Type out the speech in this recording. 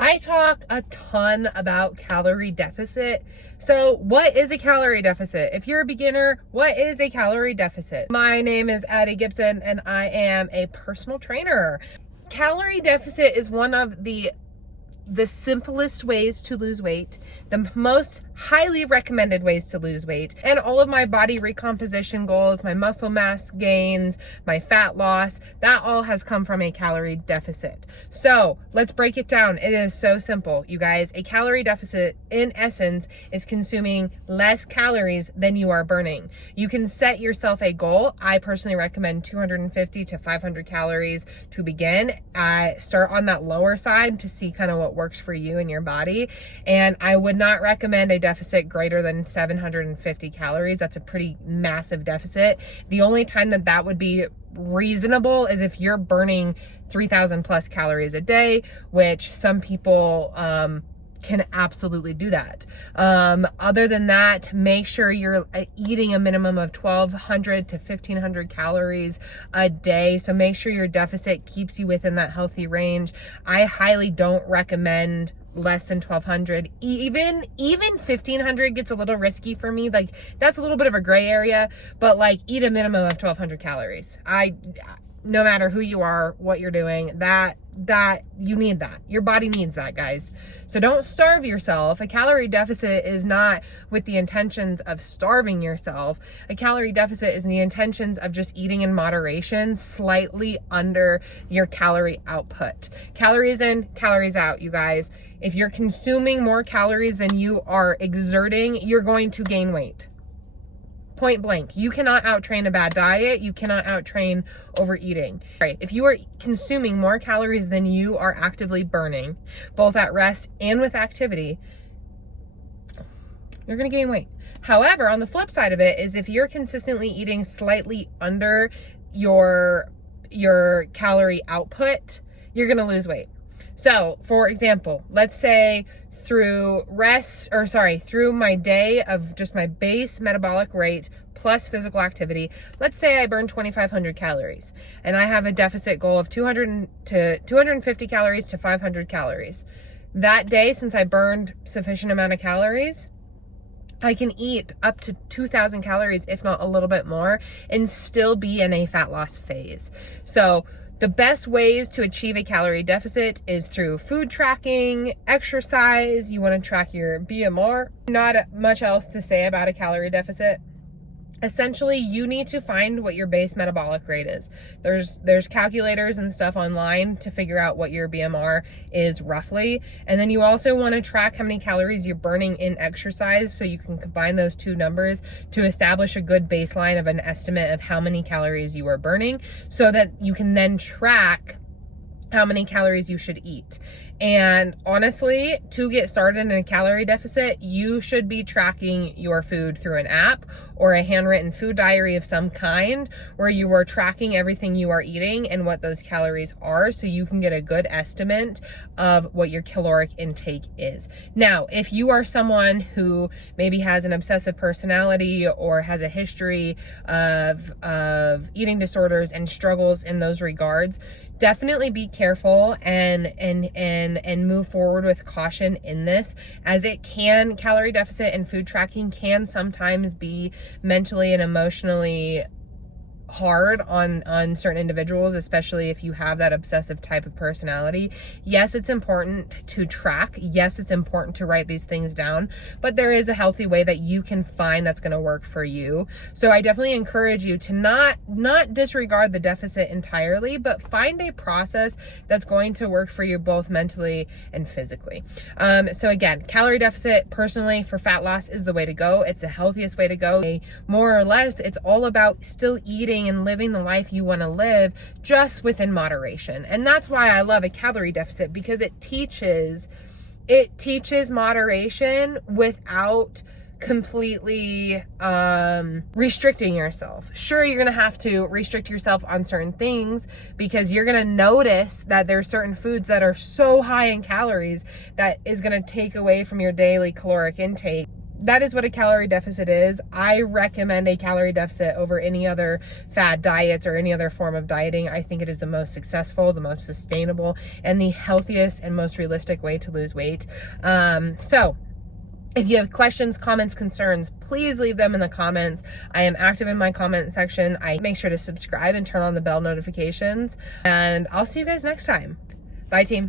I talk a ton about calorie deficit. So what is a calorie deficit? If you're a beginner, what is a calorie deficit? My name is Addie Gibson and I am a personal trainer. Calorie deficit is one of the simplest ways to lose weight, the most highly recommended ways to lose weight, and all of my body recomposition goals, my muscle mass gains, my fat loss, that all has come from a calorie deficit. So let's break it down. It is so simple, you guys. A calorie deficit, in essence, is consuming less calories than you are burning. You can set yourself a goal. I personally recommend 250 to 500 calories to begin. Start on that lower side to see kind of what works for you and your body. And I would not recommend a deficit greater than 750 calories. That's a pretty massive deficit. The only time that would be reasonable is if you're burning 3,000 plus calories a day, which some people can absolutely do that. Other than that, make sure you're eating a minimum of 1,200 to 1,500 calories a day. So make sure your deficit keeps you within that healthy range. I highly don't recommend less than 1,200. Even 1,500 gets a little risky for me. Like, that's a little bit of a gray area, but like, eat a minimum of 1,200 calories. No matter who you are, what you're doing, that you need that. Your body needs that, guys. So don't starve yourself. A calorie deficit is not with the intentions of starving yourself. A calorie deficit is in the intentions of just eating in moderation, slightly under your calorie output. Calories in, calories out, you guys. If you're consuming more calories than you are exerting, you're going to gain weight. Point blank. You cannot outtrain a bad diet. You cannot outtrain overeating. Right. If you are consuming more calories than you are actively burning, both at rest and with activity, you're going to gain weight. However, on the flip side of it is if you're consistently eating slightly under your calorie output, you're going to lose weight. So, for example, let's say through my day of just my base metabolic rate plus physical activity, let's say I burn 2,500 calories and I have a deficit goal of 250 calories to 500 calories. That day, since I burned sufficient amount of calories, I can eat up to 2,000 calories, if not a little bit more, and still be in a fat loss phase. So the best ways to achieve a calorie deficit is through food tracking, exercise. You want to track your BMR. Not much else to say about a calorie deficit. Essentially, you need to find what your base metabolic rate is. There's calculators and stuff online to figure out what your BMR is roughly. And then you also want to track how many calories you're burning in exercise so you can combine those two numbers to establish a good baseline of an estimate of how many calories you are burning so that you can then track how many calories you should eat. And honestly, to get started in a calorie deficit, you should be tracking your food through an app or a handwritten food diary of some kind where you are tracking everything you are eating and what those calories are so you can get a good estimate of what your caloric intake is. Now, if you are someone who maybe has an obsessive personality or has a history of eating disorders and struggles in those regards, definitely be careful and move forward with caution in this, as calorie deficit and food tracking can sometimes be mentally and emotionally hard on certain individuals, especially if you have that obsessive type of personality. Yes, it's important to track. Yes, it's important to write these things down, but there is a healthy way that you can find that's going to work for you. So I definitely encourage you to not disregard the deficit entirely, but find a process that's going to work for you both mentally and physically. So again, calorie deficit personally for fat loss is the way to go. It's the healthiest way to go. More or less, it's all about still eating and living the life you want to live, just within moderation. And that's why I love a calorie deficit, because it teaches moderation without completely restricting yourself. Sure, you're gonna have to restrict yourself on certain things because you're gonna notice that there's certain foods that are so high in calories that is gonna take away from your daily caloric intake. that is what a calorie deficit is. I recommend a calorie deficit over any other fad diets or any other form of dieting. I think it is the most successful, the most sustainable, and the healthiest and most realistic way to lose weight. So if you have questions, comments, concerns, please leave them in the comments. I am active in my comment section. I make sure to subscribe and turn on the bell notifications, and I'll see you guys next time. Bye, team.